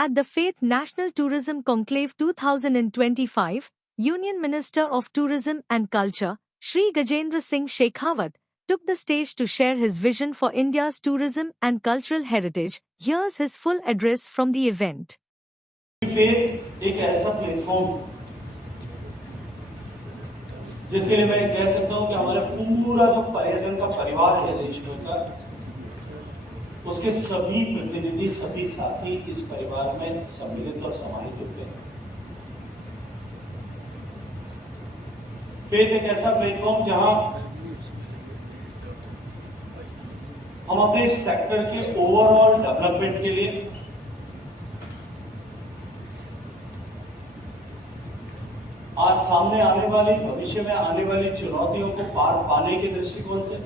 At the Faith National Tourism Conclave 2025, Union Minister of Tourism and Culture, Shri Gajendra Singh Shekhawat, took the stage to share his vision for India's tourism and cultural heritage. Here's his full address from the event. Faith एक ऐसा platform जिसके लिए मैं कह सकता हूं कि हमारे पूरा जो पर्यटन का परिवार है देश भर का, उसके सभी प्रतिनिधि, सभी साथी इस परिवार में सम्मिलित और समाहित होते हैं। फेथ एक ऐसा प्लेटफॉर्म जहां हम अपने सेक्टर के ओवरऑल डेवलपमेंट के लिए आज सामने आने वाली, भविष्य में आने वाली चुनौतियों को पार पाने के दृष्टिकोण से,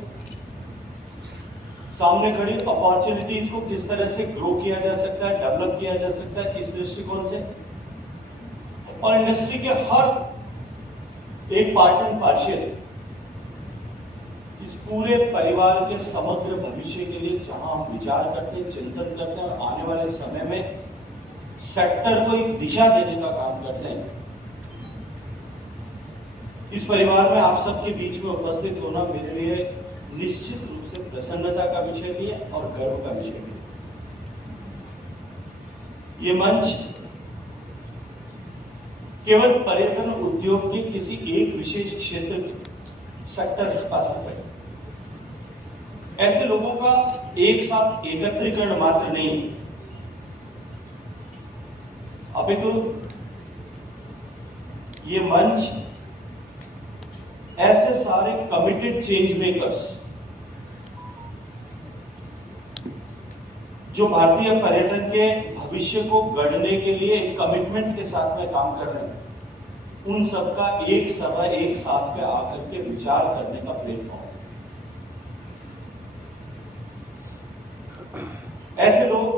सामने खड़ी अपॉर्चुनिटीज को किस तरह से ग्रो किया जा सकता है, डेवलप किया जा सकता है, इस दृष्टिकोण से, और इंडस्ट्री के हर एक पार्ट एंड पार्शियल इस पूरे परिवार के समग्र भविष्य के लिए जहां हम विचार करते हैं, चिंतन करते हैं और आने वाले समय में सेक्टर को एक दिशा देने का काम करते हैं। इस परिवार में आप सबके बीच में उपस्थित होना मेरे लिए निश्चित रूप से प्रसन्नता का विषय भी है और गर्व का विषय भी है। ये मंच केवल पर्यटन उद्योग के किसी एक विशेष क्षेत्र के सेक्टर स्पेसिफिक ऐसे लोगों का एक साथ एकत्रीकरण मात्र नहीं, अपितु ये मंच ऐसे सारे कमिटेड चेंज मेकर्स जो भारतीय पर्यटन के भविष्य को गढ़ने के लिए एक कमिटमेंट के साथ में काम कर रहे हैं, उन सबका एक सभा एक साथ पे आकर के विचार करने का प्लेटफॉर्म। ऐसे लोग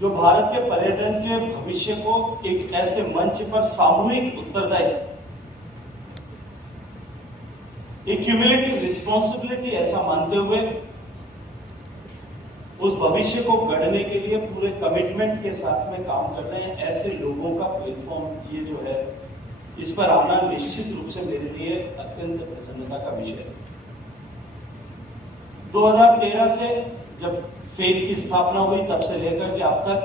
जो भारत के पर्यटन के भविष्य को एक ऐसे मंच पर सामूहिक उत्तरदायी, एक क्यूमुलेटिव रिस्पॉन्सिबिलिटी ऐसा मानते हुए उस भविष्य को गढ़ने के लिए पूरे कमिटमेंट के साथ में काम कर रहे हैं, ऐसे लोगों का प्लेटफॉर्म ये जो है, इस पर आना निश्चित रूप से मेरे लिए अत्यंत प्रसन्नता का विषय है। 2013 से जब फेथ की स्थापना हुई तब से लेकर के अब तक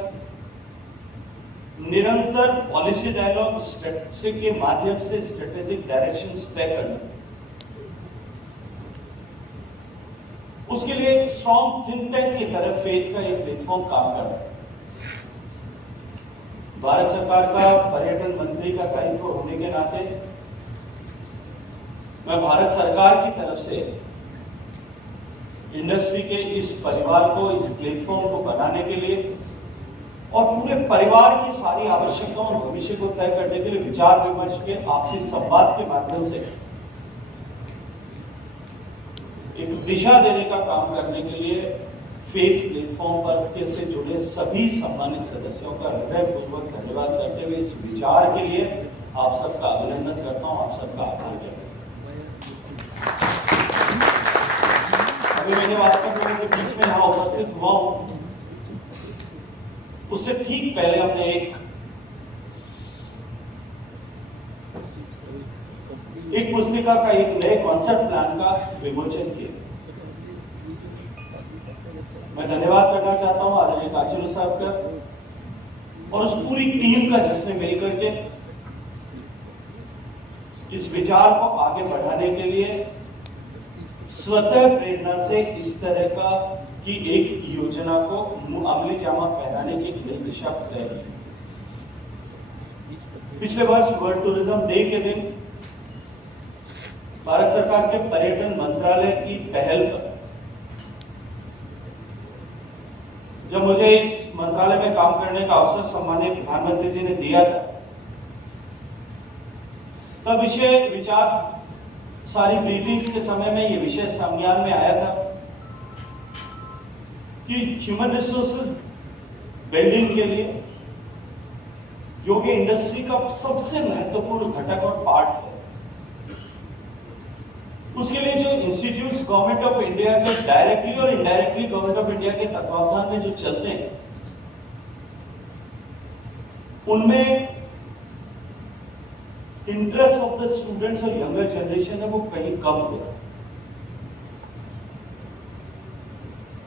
निरंतर पॉलिसी डायलॉग के माध्यम से स्ट्रेटेजिक डायरेक्शंस तय करना, उसके लिए एक स्ट्रॉन्ग थिंक टैंक की तरह फेथ का एक प्लेटफॉर्म काम कर रहा है। भारत सरकार का पर्यटन मंत्री का दायित्व होने के नाते मैं भारत सरकार की तरफ से इंडस्ट्री के इस परिवार को, इस प्लेटफॉर्म को बनाने के लिए और पूरे परिवार की सारी आवश्यकताओं और भविष्य को तय करने के लिए विचार विमर्श के आपसी संवाद के माध्यम से एक दिशा देने का काम करने के लिए फेथ प्लेटफॉर्म पर से जुड़े सभी सम्मानित सदस्यों का हृदयपूर्वक धन्यवाद करते हुए इस विचार के लिए आप सबका अभिनंदन करता हूं, आप सबका आभार करता हूं। अभी मैंने आप सब लोगों के बीच में यहाँ उपस्थित हुआ हूं, उससे ठीक पहले हमने एक पुस्तिका का, एक नए कॉन्सेप्ट प्लान का विमोचन किया। मैं धन्यवाद करना चाहता हूं आदरणीय काचरू साहब का और उस पूरी टीम का जिसने मिलकर के इस विचार को आगे बढ़ाने के लिए स्वतः प्रेरणा से इस तरह का की एक योजना को अमली जामा पहनाने की एक नई दिशा तय की। पिछले वर्ष वर्ल्ड टूरिज्म डे के दिन भारत सरकार के पर्यटन मंत्रालय की पहल पर जब मुझे इस मंत्रालय में काम करने का अवसर सम्मानित प्रधानमंत्री जी ने दिया था, तब विचार सारी ब्रीफिंग्स के समय में ये विषय संज्ञान में आया था कि ह्यूमन रिसोर्सेज बिल्डिंग के लिए, जो कि इंडस्ट्री का सबसे महत्वपूर्ण घटक और पार्ट है, उसके लिए जो इंस्टीट्यूट्स गवर्नमेंट ऑफ इंडिया के डायरेक्टली और इनडायरेक्टली गवर्नमेंट ऑफ इंडिया के तत्वावधान में जो चलते हैं, उनमें इंटरेस्ट ऑफ द स्टूडेंट्स और यंगर जनरेशन है वो कहीं कम हो रहा है।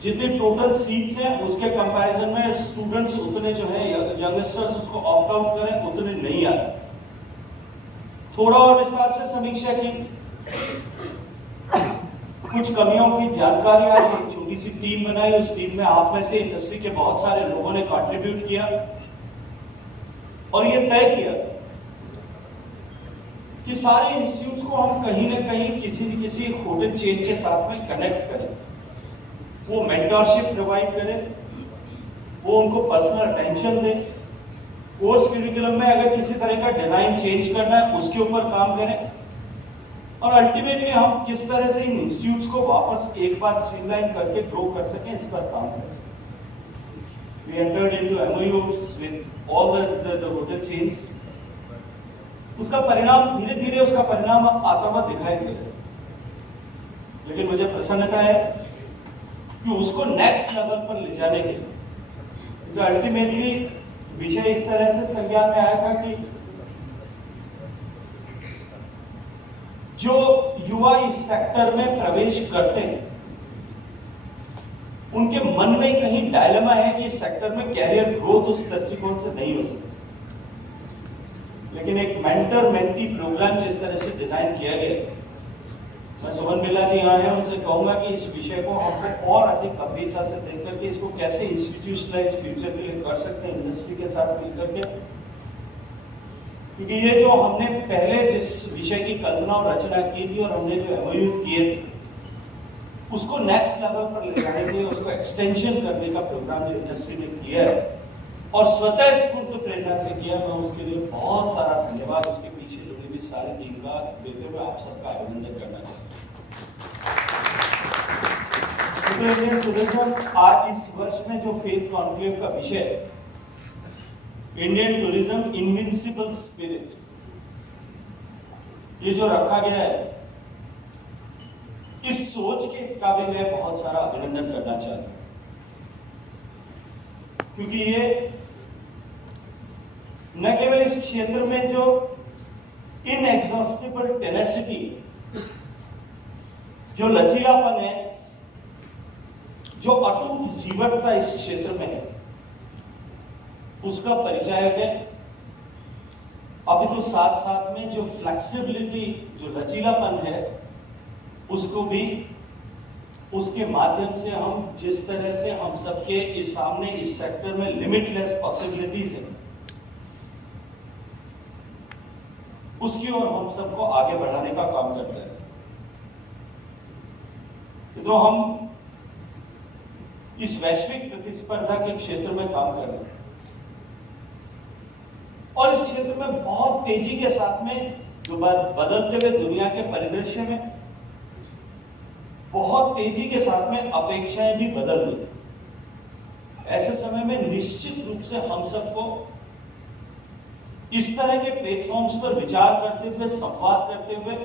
जितनी टोटल सीट्स हैं उसके कंपैरिजन में स्टूडेंट्स उतने जो है यंगस्टर्स उसको ऑप्ट आउट करें उतने नहीं आ रहे। थोड़ा और विस्तार से समीक्षा की, कुछ कमियों की जानकारी आई, एक छोटी सी टीम बनाई, उस टीम में आप में से इंडस्ट्री के बहुत सारे लोगों ने कंट्रीब्यूट किया और ये तय किया कि सारे इंस्टीट्यूट्स को हम कहीं ना कहीं किसी न किसी होटल चेन के साथ में कनेक्ट करें, वो मेंटरशिप प्रोवाइड करें, वो उनको पर्सनल अटेंशन दें, कोर्स करिकुलम में अगर किसी तरह का डिजाइन चेंज करना है उसके ऊपर काम करें और अल्टीमेटली हम किस तरह से इन इंस्टीट्यूट्स को वापस एक बार स्ट्रीमलाइन करके ग्रो कर सकें, इस पर काम करें। We entered into MOUs with all the hotel chains. उसका परिणाम धीरे धीरे उसका परिणाम आता हुआ दिखाई दे रहा है, लेकिन मुझे प्रसन्नता है कि उसको नेक्स्ट लेवल पर ले जाने के लिए, तो अल्टीमेटली विषय इस तरह से संज्ञान में आया था कि जो युवा इस सेक्टर में प्रवेश करते हैं उनके मन में कहीं डायलेमा है कि इस सेक्टर में कैरियर ग्रोथ उस दृष्टिकोण से नहीं हो सकती, लेकिन एक मेंटर मेंटी प्रोग्राम जिस तरह से डिजाइन किया गया, मैं सुमन बिरला जी यहाँ हैं, उनसे कहूंगा कि इस विषय को हमको और अधिक गंभीरता से देख करके इसको कैसे इंस्टीट्यूशनलाइज फ्यूचर के लिए कर सकते हैं इंडस्ट्री के साथ मिलकर के, क्योंकि ये जो हमने पहले जिस विषय की कल्पना और रचना की थी और हमने जो MOUs किए थे उसको नेक्स्ट लेवल पर ले जाने के लिए, उसको एक्सटेंशन करने का प्रोग्राम जो इंडस्ट्री ने किया है और स्वतः स्फूर्त प्रेरणा से किया, मैं उसके लिए बहुत सारा धन्यवाद उसके पीछे जुड़ी हुई सारी टीम का देते हुए आप सबका अभिनंदन करना चाहता हूँ। इंडियन टूरिज्म आज इस वर्ष में जो फेथ कॉन्क्लेव का विषय है, इंडियन टूरिज्म इनविंसिबल स्पिरिट, ये जो रखा गया है, इस सोच के का भी मैं बहुत सारा अभिनंदन करना चाहता हूं, क्योंकि ये न केवल इस क्षेत्र में जो इनएग्जॉस्टिबल टेनेसिटी, जो लचीलापन है, जो अटूट जीवटता इस क्षेत्र में है, उसका परिचय है, अभी तो साथ साथ में जो फ्लेक्सिबिलिटी, जो लचीलापन है, उसको भी उसके माध्यम से हम जिस तरह से हम सबके इस सामने इस सेक्टर में लिमिटलेस पॉसिबिलिटीज है, उसकी ओर हम सबको आगे बढ़ाने का काम करते हैं। तो हम इस वैश्विक प्रतिस्पर्धा के क्षेत्र में काम कर रहे हैं और इस क्षेत्र में बहुत तेजी के साथ में बदलते हुए दुनिया के परिदृश्य में बहुत तेजी के साथ में अपेक्षाएं भी बदल रही। ऐसे समय में निश्चित रूप से हम सबको इस तरह के प्लेटफॉर्म्स पर विचार करते हुए, संवाद करते हुए,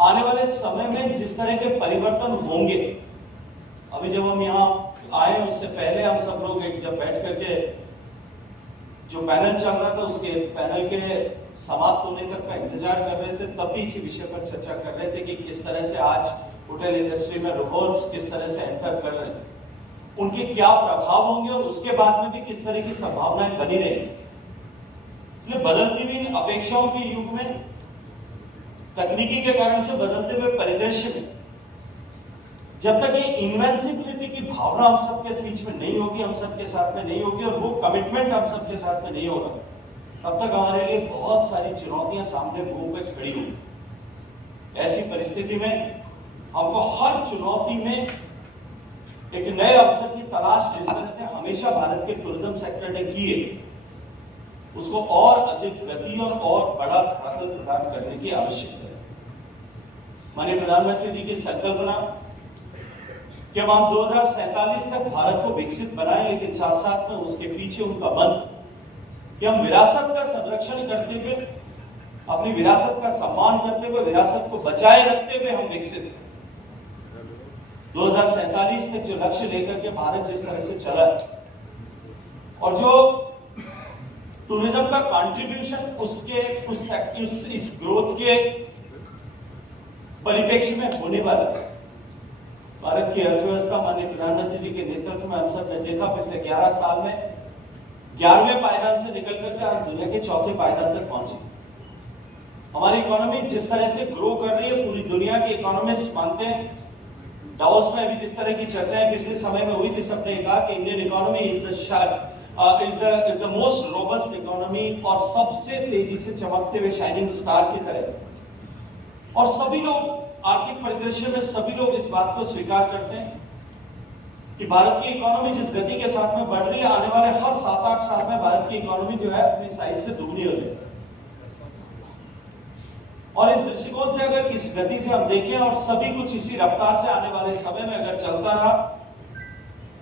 आने वाले समय में जिस तरह के परिवर्तन होंगे, अभी जब हम यहाँ आए उससे पहले हम सब लोग एक जब बैठ करके जो पैनल चल रहा था उसके पैनल के समाप्त होने तक का इंतजार कर रहे थे, तब भी इसी विषय पर चर्चा कर रहे थे कि किस तरह से आज होटल इंडस्ट्री में रोबोट्स किस तरह से एंटर कर रहे हैं, उनके क्या प्रभाव होंगे और उसके बाद में भी किस तरह की संभावनाएं बनी रहेंगी। इसलिए बदलती हुई अपेक्षाओं के युग में, तकनीकी के कारण से बदलते हुए परिदृश्य में, जब तक ये इनविंसिबिलिटी की भावना हम सबके बीच में नहीं होगी, हम सबके साथ में नहीं होगी और वो कमिटमेंट हम सबके साथ में नहीं होगा, तब तक हमारे लिए बहुत सारी चुनौतियां सामने मुंह पे खड़ी होंगी। ऐसी परिस्थिति में हमको हर चुनौती में एक नए अवसर की तलाश जिस तरह से हमेशा भारत के टूरिज्म सेक्टर ने की है, उसको और अधिक गति और बड़ा धरातल प्रदान करने की आवश्यकता है। माननीय प्रधानमंत्री जी की संकल्पना कि हम 2047 तक भारत को विकसित बनाएं, लेकिन साथ साथ में उसके पीछे उनका मंत्र कि हम विरासत का संरक्षण करते हुए, अपनी विरासत का सम्मान करते हुए, विरासत को बचाए रखते हुए हम विकसित 2047 तक जो लक्ष्य लेकर के भारत जिस तरह से चला और जो टूरिज्म का कंट्रीब्यूशन उसके इस ग्रोथ के परिप्रेक्ष्य में होने वाला है। भारत की अर्थव्यवस्था माननीय प्रधानमंत्री जी के नेतृत्व में हम सब ने देखा पिछले 11 साल में 11वें पायदान से निकल करके आज दुनिया के चौथे पायदान तक पहुंची। हमारी इकोनॉमी जिस तरह से ग्रो कर रही है, पूरी दुनिया के इकोनॉमिस्ट मानते हैं, दावोस में अभी जिस तरह की चर्चाएं पिछले समय में हुई थी, सबने कहा कि Indian economy is the most robust economy और सबसे तेजी से चमकते हुए शाइनिंग स्टार की तरह। और सभी लोग आर्थिक परिदृश्य में सभी लोग इस बात को स्वीकार करते हैं कि भारत की इकोनॉमी जिस गति के साथ में बढ़ रही है, आने वाले हर 7-8 साल में भारत की इकोनॉमी जो है अपनी साइज से दुगनी हो जाएगी। और इस दृष्टिकोण से अगर इस गति से हम देखें और सभी कुछ इसी रफ्तार से आने वाले समय में अगर चलता रहा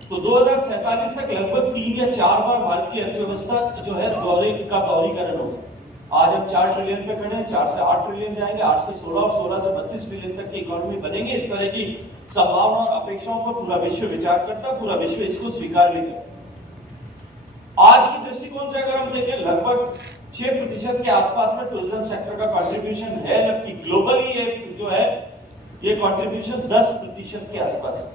तो 2047 तक लगभग 3 या 4 बार भारत की अर्थव्यवस्था जो है दोहरीकरण होगा। आज हम 4 ट्रिलियन पे खड़े हैं, 4 से 8 ट्रिलियन जाएंगे, 8 से 16 और 16 से 32 ट्रिलियन तक की इकोनॉमी बनेगी। इस तरह की संभावना और अपेक्षाओं पर पूरा विश्व विचार करता, पूरा विश्व इसको स्वीकार भी करता। आज की दृष्टिकोण से अगर हम देखें, लगभग 6% के आसपास में टूरिज्म सेक्टर का कंट्रीब्यूशन है, जबकि ग्लोबली ये जो है ये कंट्रीब्यूशन 10% के आसपास है।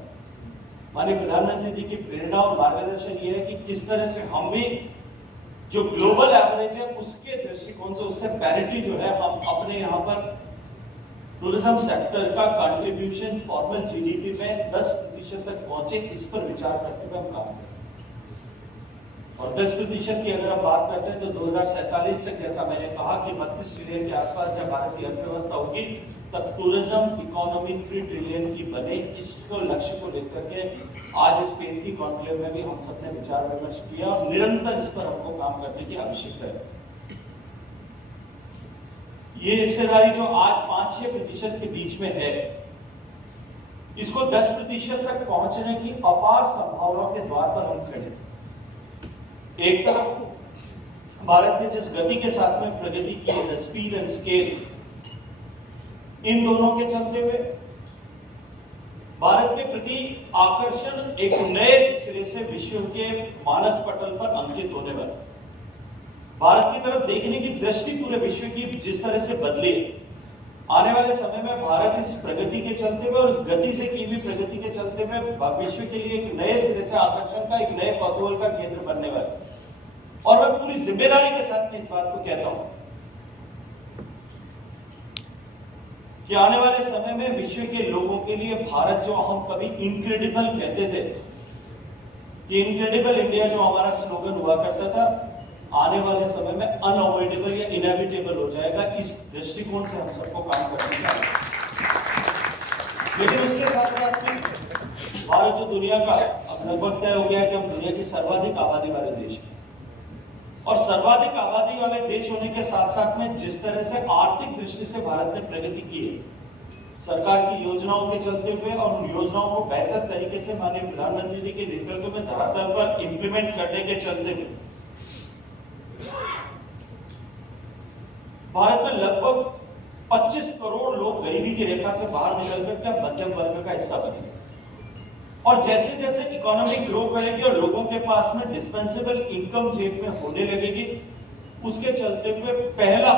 माननीय प्रधानमंत्री जी की प्रेरणा और मार्गदर्शन ये है कि किस तरह से हम भी जो ग्लोबल एवरेज है उसके दृष्टिकोण से उससे पैरिटी जो है हम अपने यहाँ पर टूरिज्म सेक्टर का कंट्रीब्यूशन फॉर्मल जीडीपी में 10% तक पहुंचे, इस पर विचार करते हुए हम काम करें। और 10% की अगर हम बात करते हैं तो 2047 तक, जैसा मैंने कहा कि 32 ट्रिलियन के आसपास जब भारत की अर्थव्यवस्था होगी तब टूरिज्म इकोनॉमी 3 ट्रिलियन की बने। इसको लक्ष्य को लेकर के आज इस फेथ की कॉन्क्लेव में भी हम सबने विचार विमर्श किया और निरंतर इस पर हमको काम करने की आवश्यकता है। ये हिस्सेदारी जो आज 5-6% के बीच में है, इसको 10% तक पहुंचने की अपार संभावनाओं के द्वार पर हम खड़े। एक तरफ भारत ने जिस गति के साथ में प्रगति की है, द स्पीड एंड स्केल, इन दोनों के चलते हुए भारत के प्रति आकर्षण एक नए सिरे से विश्व के मानस पटल पर अंकित होने वाला। भारत की तरफ देखने की दृष्टि पूरे विश्व की जिस तरह से बदली है, आने वाले समय में भारत इस प्रगति के चलते हुए और इस गति से की हुई प्रगति के चलते हुए विश्व के लिए एक नए सिरे से आकर्षण का, एक नए कौतूहल का केंद्र बनने वाला। और मैं पूरी जिम्मेदारी के साथ में इस बात को कहता हूं कि आने वाले समय में विश्व के लोगों के लिए भारत, जो हम कभी इनक्रेडिबल कहते थे, कि इनक्रेडिबल इंडिया जो हमारा स्लोगन हुआ करता था, आने वाले समय में अनअवॉइडेबल या इनएविटेबल हो जाएगा। इस दृष्टिकोण से हम सबको काम करने की आवश्यकता है। लेकिन उसके साथ साथ में भारत जो दुनिया का अब लगभग तय हो गया है कि हम दुनिया की सर्वाधिक आबादी वाले देश हैं, और सर्वाधिक आबादी वाले देश होने के साथ साथ में जिस तरह से आर्थिक दृष्टि से भारत ने प्रगति की है, सरकार की योजनाओं के चलते हुए और उन योजनाओं को बेहतर तरीके से माननीय प्रधानमंत्री जी के नेतृत्व में धरातल पर इंप्लीमेंट करने के चलते हुए भारत में लगभग 25 करोड़ लोग गरीबी की रेखा से बाहर निकल करके मध्यम वर्ग का हिस्सा बने। और जैसे जैसे इकोनॉमी ग्रो करेगी और लोगों के पास में डिस्पेंसेबल इनकम जेब में होने लगेगी, उसके चलते हुए पहला,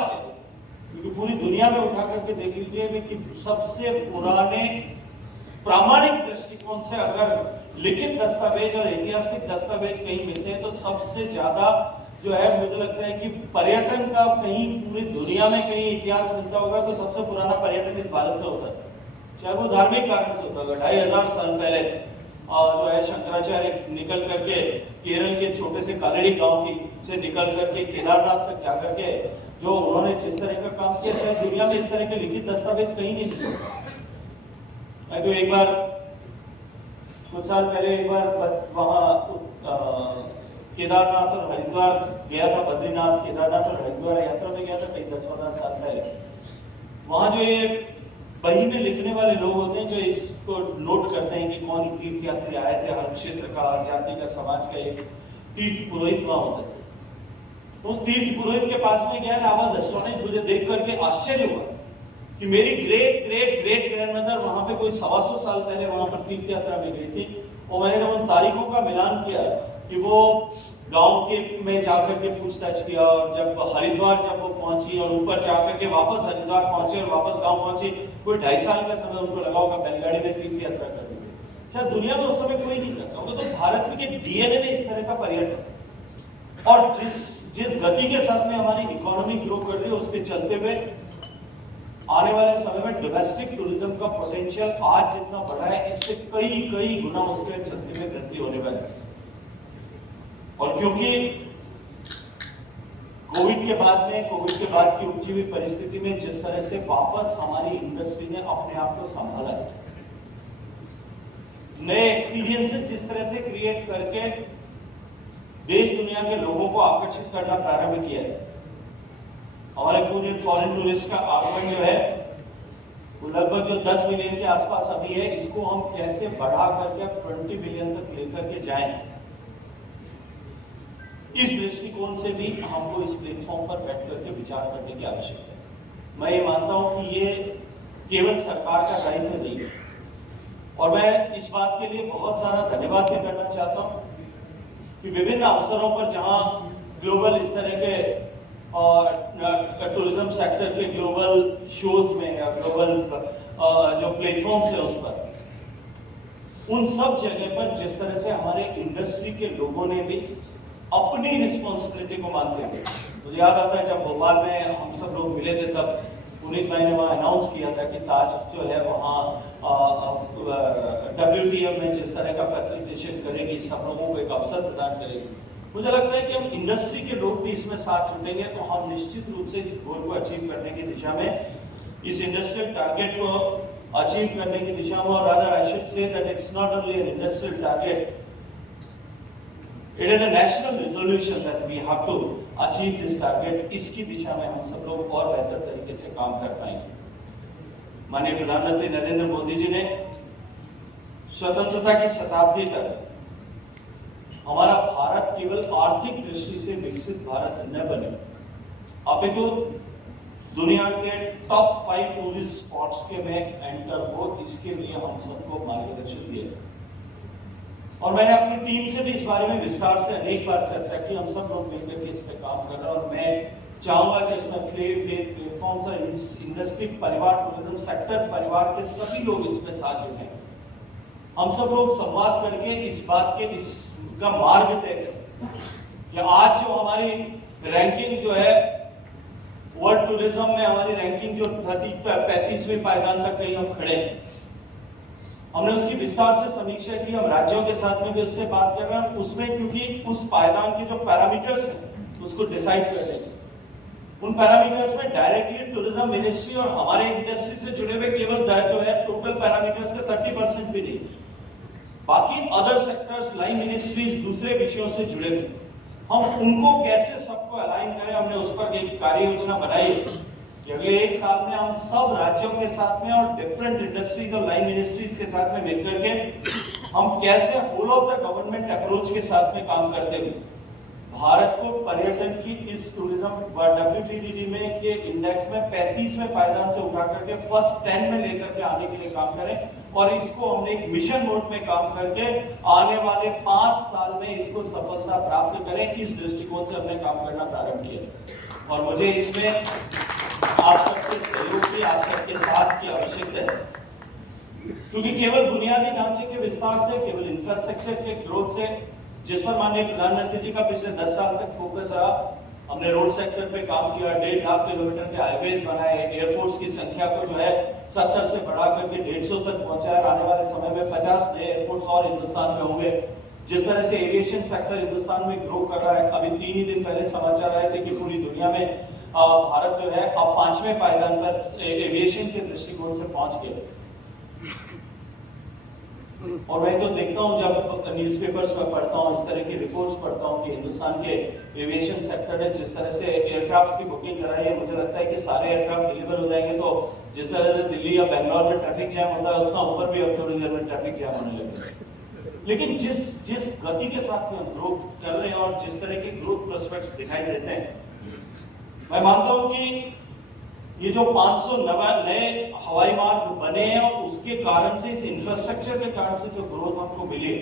क्योंकि पूरी दुनिया में उठा करके देख लीजिए कि सबसे पुराने प्रामाणिक दृष्टिकोण से अगर लिखित दस्तावेज और ऐतिहासिक दस्तावेज कहीं मिलते हैं तो सबसे ज्यादा जो है, मुझे लगता है कि पर्यटन का कहीं पूरी दुनिया में कहीं इतिहास मिलता होगा तो सबसे पुराना पर्यटन इस भारत में होता है। चाहे वो धार्मिक कारण से होता होगा, 2500 साल पहले जो है शंकराचार्य निकल करके केरल के छोटे से कालेड़ी गांव की से निकल करके केदारनाथ तक जाकर के जो उन्होंने जिस तरह का काम किया, शायद दुनिया में इस तरह के लिखित दस्तावेज कहीं नहीं मिले। मैं तो एक बार कुछ साल पहले एक बार वहाँ केदारनाथ और हरिद्वार गया था, बद्रीनाथ, केदारनाथ और हरिद्वार यात्रा में गया था कई 10-15 साल पहले। वहां जो ये बही में लिखने वाले लोग होते हैं जो इसको नोट करते हैं कि कौन तीर्थ यात्री आए थे, हर क्षेत्र का, हर जाति का, समाज का एक तीर्थ पुरोहित वहां होता है। उस तीर्थ पुरोहित के पास में गया, आई वाज एस्टोनिश्ड, मुझे देख करके आश्चर्य हुआ कि मेरी ग्रेट ग्रेट ग्रेट ग्रैंडमदर वहां पे कोई 125 साल पहले वहां पर तीर्थ यात्रा में गई थी। और मैंने जब उन तारीखों का मिलान किया कि वो गांव के में जाकर के पूछताछ किया, और जब हरिद्वार जब वो पहुंची और ऊपर जाकर के वापस हरिद्वार पहुंचे और वापस गांव पहुंची, कोई 2.5 साल का समय उनको लगा होगा बैलगाड़ी में तीर्थ यात्रा करने में। शायद दुनिया में उस समय कोई नहीं करता होगा। तो भारत के डीएनए में इस तरह का पर्यटन, और जिस गति के साथ में हमारी इकोनॉमी ग्रो कर रही है, उसके चलते हुए आने वाले समय में डोमेस्टिक टूरिज्म का पोटेंशियल आज जितना बढ़ा है, इससे कई गुना उसके चलते हुए वृद्धि होने वाली है। और क्योंकि कोविड के बाद की उपजी हुई परिस्थिति में जिस तरह से वापस हमारी इंडस्ट्री ने अपने आप को संभाला है, नए एक्सपीरियंसेस जिस तरह से क्रिएट करके देश दुनिया के लोगों को आकर्षित करना प्रारंभ किया है, हमारे फॉरेन टूरिस्ट का आगमन जो है वो लगभग जो 10 मिलियन के आसपास अभी है, इसको हम कैसे बढ़ा करके 20 मिलियन तक लेकर के जाएं, इस दृष्टिकोण से भी हमको इस प्लेटफॉर्म पर बैठ करके विचार करने की आवश्यकता है। मैं ये मानता हूं कि ये केवल सरकार का दायित्व नहीं है, और मैं इस बात के लिए बहुत सारा धन्यवाद भी करना चाहता हूं कि विभिन्न अवसरों पर जहां ग्लोबल इस तरह के और टूरिज्म सेक्टर के ग्लोबल शोज में या ग्लोबल जो प्लेटफॉर्म्स है उस पर, उन सब जगह पर जिस तरह से हमारे इंडस्ट्री के लोगों ने भी अपनी रिस्पॉन्सिबिलिटी को मानते हुए, मुझे याद आता है जब भोपाल में हम सब लोग मिले थे, तब पुनीत भाई ने वहाँ अनाउंस किया था कि ताज जो है वहाँ WTO में जिस तरह का फैसिलिटेशन करेगी, सब लोगों को एक अवसर प्रदान करेगी। मुझे लगता है कि हम इंडस्ट्री के लोग भी इसमें साथ जुटेंगे तो हम निश्चित रूप से इस गोल को अचीव करने की दिशा में, इस इंडस्ट्रियल टारगेट को अचीव करने की दिशा में, और rather I should say that it's not only an industrial target, it is a national resolution that we have to achieve this target। इसकी दिशा में हम सब लोग और बेहतर तरीके से काम कर पाएंगे। माननीय प्रधानमंत्री नरेंद्र मोदी जी ने स्वतंत्रता की शताब्दी तक हमारा भारत केवल आर्थिक दृष्टि से विकसित भारत न बने, अपितु दुनिया के टॉप 5 टूरिस्ट स्पॉट्स के में एंटर हो, इसके लिए हम सबको मार्गदर्शन दिए। और मैंने अपनी टीम से भी इस बारे में विस्तार से अनेक बार चर्चा की, हम सब लोग मिलकर के इस पे काम कर रहे हैं, और मैं चाहूंगा कि इसमें प्लेटफॉर्म्स और इंडस्ट्री परिवार, टूरिज्म सेक्टर परिवार के सभी लोग इसमें साथ जुड़े, हम सब लोग संवाद करके इस बात के इसका मार्ग तय करें कि आज जो हमारी रैंकिंग जो है वर्ल्ड टूरिज्म में, हमारी रैंकिंग जो 35वें पायदान तक कहीं हम खड़े हैं, हमने उसकी विस्तार से समीक्षा की, हम राज्यों के साथ में भी उससे बात कर रहे हैं, उसमें क्योंकि उस पायदान के जो पैरामीटर्स हैं उसको डिसाइड कर देंगे। उन पैरामीटर्स में डायरेक्टली टूरिज्म मिनिस्ट्री और हमारे इंडस्ट्री से जुड़े हुए केवल जो है टोटल पैरामीटर्स का 30% भी नहीं, बाकी अदर सेक्टर्स, लाइन मिनिस्ट्रीज, दूसरे विषयों से जुड़े हुए, हम उनको कैसे सबको अलाइन करें, हमने उस पर एक कार्य योजना बनाई है कि अगले 1 साल में हम सब राज्यों के साथ में और डिफरेंट इंडस्ट्रीज और लाइन मिनिस्ट्रीज के साथ में मिलकर के हम कैसे whole of the government approach के साथ में काम करते हुए भारत को पर्यटन की इस टूरिज्म WTTD में के इंडेक्स में 35वें पायदान से उठा करके फर्स्ट 10 में लेकर के आने के लिए काम करें, और इसको हमने एक मिशन मोड में काम करके आने वाले 5 साल में इसको सफलता प्राप्त करें, इस दृष्टिकोण से हमने काम करना प्रारंभ किया। और मुझे इसमें आप सबके सहयोग की, आप सबके साथ की आवश्यकता है, क्योंकि केवल बुनियादी ढांचे के विस्तार से, केवल इंफ्रास्ट्रक्चर के ग्रोथ से, जिस पर माननीय प्रधानमंत्री जी का पिछले 10 साल तक फोकस रहा, हमने रोड सेक्टर पे काम किया, 1.5 लाख किलोमीटर के हाईवेज बनाए, एयरपोर्ट्स की संख्या को जो है 70 से बढ़ा करके 150 तक पहुंचाया, आने वाले समय में 50 नए एयरपोर्ट्स और हिंदुस्तान में होंगे। जिस तरह से एविएशन सेक्टर हिंदुस्तान में ग्रो कर रहा है, अभी 3 ही दिन पहले समाचार आए थे कि पूरी दुनिया में भारत जो है अब 5वें पायदान पर एविएशन के दृष्टिकोण से पहुंच गया। और मैं तो देखता हूं, जब न्यूज़पेपर्स में पढ़ता हूं, इस तरह की रिपोर्ट्स पढ़ता हूं कि हिंदुस्तान के एविएशन सेक्टर ने जिस तरह से एयरक्राफ्ट की बुकिंग कराई है, मुझे लगता है कि सारे एयरक्राफ्ट डिलीवर हो जाएंगे तो जिस तरह से दिल्ली या बेंगलोर में ट्रैफिक जैम होता है, उतना ऊपर भी अब थोड़ी देर में ट्रैफिक जैम होने लगेगा। लेकिन जिस गति के साथ में ग्रोथ कर रहे हैं और जिस तरह के ग्रोथ प्रोस्पेक्ट्स दिखाई देते हैं, मैं मानता हूं कि ये जो 500 नए हवाई मार्ग बने हैं और उसके कारण से, इस इंफ्रास्ट्रक्चर के कारण से जो ग्रोथ हमको मिले,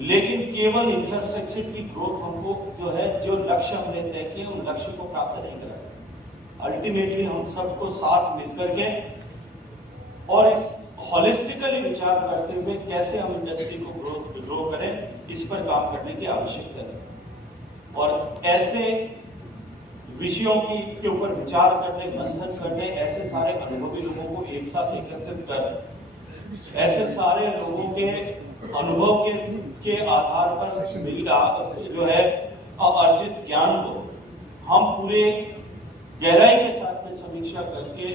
लेकिन केवल इंफ्रास्ट्रक्चर की ग्रोथ हमको जो है, जो लक्ष्य हमने तय किए उन लक्ष्य को प्राप्त नहीं करा सकते। अल्टीमेटली हम सबको साथ मिलकर के और इस हॉलिस्टिकली विचार करते हुए कैसे हम इंडस्ट्री को ग्रो करें, इस पर काम करने की आवश्यकता है। और ऐसे विषयों के ऊपर विचार करने, मंथन करने, ऐसे सारे अनुभवी लोगों को एक साथ एकत्रित कर, ऐसे सारे लोगों के अनुभव के आधार पर जो है अर्जित ज्ञान को हम पूरे गहराई के साथ में समीक्षा करके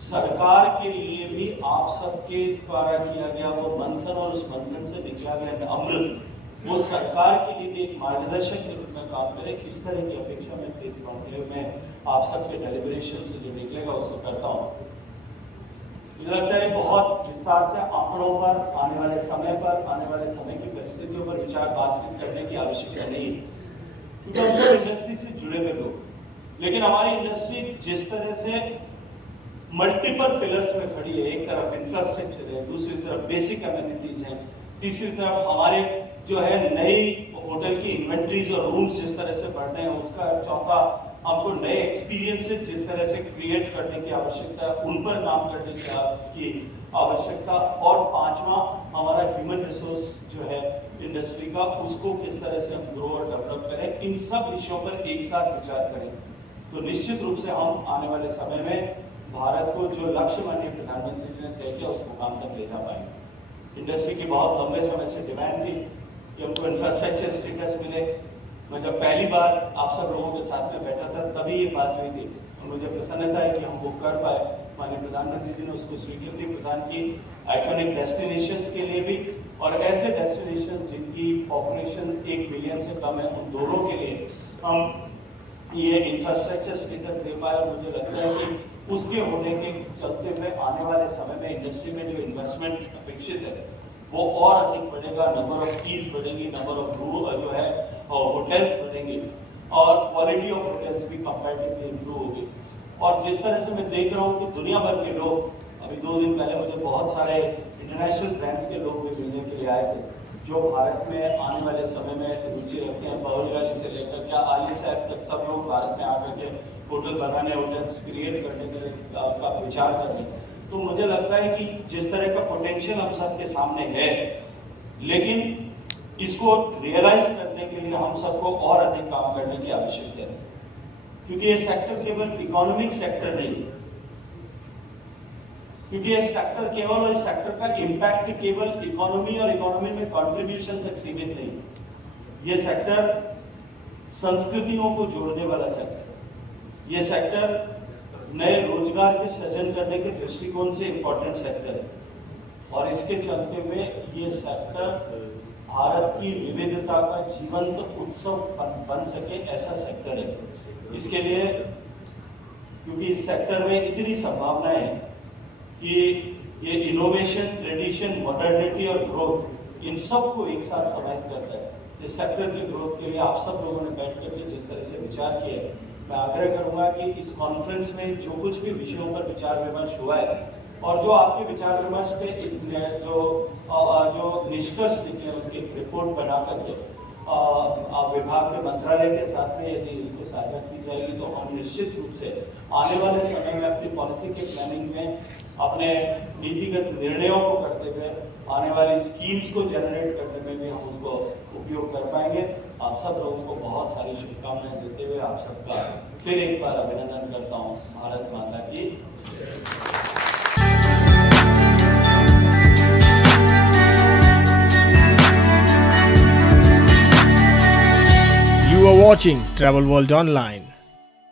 सरकार के लिए भी आप सबके द्वारा किया गया वो मंथन और उस मंथन से निकला गया अमृत, वो सरकार के लिए भी एक मार्गदर्शक के रूप में काम करे, इस तरह की अपेक्षा में फेथ कॉन्क्लेव में आप सबके डेलिब्रेशन से जो निकलेगा उससे करता हूँ। मुझे लगता है बहुत विस्तार से आंकड़ों पर, आने वाले समय की परिस्थितियों पर विचार बातचीत करने की आवश्यकता नहीं है, क्योंकि हम सब इंडस्ट्री से जुड़े हुए लोग। लेकिन हमारी इंडस्ट्री जिस तरह से मल्टीपल पिलर्स में खड़ी है, एक तरफ इंफ्रास्ट्रक्चर है, दूसरी तरफ बेसिक कम्युनिटीज हैं, तीसरी तरफ हमारे जो है नई होटल की इन्वेंट्रीज और रूम्स जिस तरह से बढ़ रहे हैं उसका, चौथा हमको नए एक्सपीरियंसेस जिस तरह से क्रिएट करने की आवश्यकता है उन पर काम करने की आवश्यकता, और पांचवा हमारा ह्यूमन रिसोर्स जो है इंडस्ट्री का, उसको किस तरह से हम ग्रो और डेवलप करें, इन सब विषयों पर एक साथ विचार करें तो निश्चित रूप से हम आने वाले समय में भारत को जो लक्ष्य माननीय प्रधानमंत्री जी ने तय किया उस मुकाम तक ले जा पाएंगे। इंडस्ट्री की बहुत लंबे समय से डिमांड थी कि हमको इंफ्रास्ट्रक्चर स्टेटस मिले। मैं जब पहली बार आप सब लोगों के साथ में बैठा था तभी ये बात हुई थी और मुझे प्रसन्नता है कि हम वो कर पाए। माननीय प्रधानमंत्री जी ने उसको स्वीकृति प्रदान की, आइकॉनिक डेस्टिनेशंस के लिए भी, और ऐसे डेस्टिनेशंस जिनकी पॉपुलेशन 1 मिलियन से कम है उन दोनों के लिए हम ये इंफ्रास्ट्रक्चर स्टेटस दे पाए। और मुझे लगता है कि उसके होने के चलते हुए आने वाले समय में इंडस्ट्री में जो इन्वेस्टमेंट अपेक्षित है वो और अधिक बढ़ेगा, नंबर ऑफ कीज बढ़ेंगी, नंबर ऑफ जो है होटल्स बढ़ेंगे और क्वालिटी ऑफ होटल्स भी कंपैरेटिवली इंप्रूव होगी। और जिस तरह से मैं देख रहा हूँ कि दुनिया भर के लोग, अभी 2 दिन पहले मुझे बहुत सारे इंटरनेशनल ब्रांड्स के लोग भी मिलने के लिए आए थे जो भारत में आने वाले समय में रुचि रखते हैं। बाहुलगाली से लेकर क्या आली साहब तक सब लोग भारत में आकर के होटल बनाने, होटल्स क्रिएट करने के का विचार कर रहे हैं। तो मुझे लगता है कि जिस तरह का पोटेंशियल हम सबके सामने है, लेकिन इसको रियलाइज करने के लिए हम सबको और अधिक काम करने की आवश्यकता है, क्योंकि ये सेक्टर केवल इकोनॉमिक सेक्टर नहीं, क्योंकि ये सेक्टर केवल और इस सेक्टर का इम्पैक्ट केवल इकोनॉमी और इकोनॉमी में कंट्रीब्यूशन तक सीमित नहीं। ये सेक्टर संस्कृतियों को जोड़ने वाला सेक्टर, ये सेक्टर नए रोजगार के सृजन करने के दृष्टिकोण से इंपॉर्टेंट सेक्टर है, और इसके चलते हुए ये सेक्टर भारत की विविधता का जीवंत उत्सव बन सके, ऐसा सेक्टर है। इसके लिए क्योंकि इस सेक्टर में इतनी संभावनाएं हैं कि ये इनोवेशन, ट्रेडिशन, मॉडर्निटी और ग्रोथ, इन सब को एक साथ समाहित करता है। इस सेक्टर की ग्रोथ के लिए आप सब लोगों ने बैठ करके जिस तरह से विचार किया है, मैं आग्रह करूंगा कि इस कॉन्फ्रेंस में जो कुछ भी विषयों पर विचार विमर्श हुआ है और जो आपके विचार विमर्श पे जो निष्कर्ष निकले उसकी एक रिपोर्ट बना करके विभाग के मंत्रालय के साथ में यदि उसको साझा की जाएगी तो हम निश्चित रूप से आने वाले समय में अपनी पॉलिसी के प्लानिंग में, अपने नीतिगत निर्णयों को करते हुए, आने वाली स्कीम्स को जनरेट करने में भी हम उसको उपयोग कर पाएंगे। आप सब लोगों को बहुत सारी शुभकामनाएं देते हुए आप सबका फिर एक बार अभिनंदन करता हूं। भारत माता की। You are watching Travel World Online.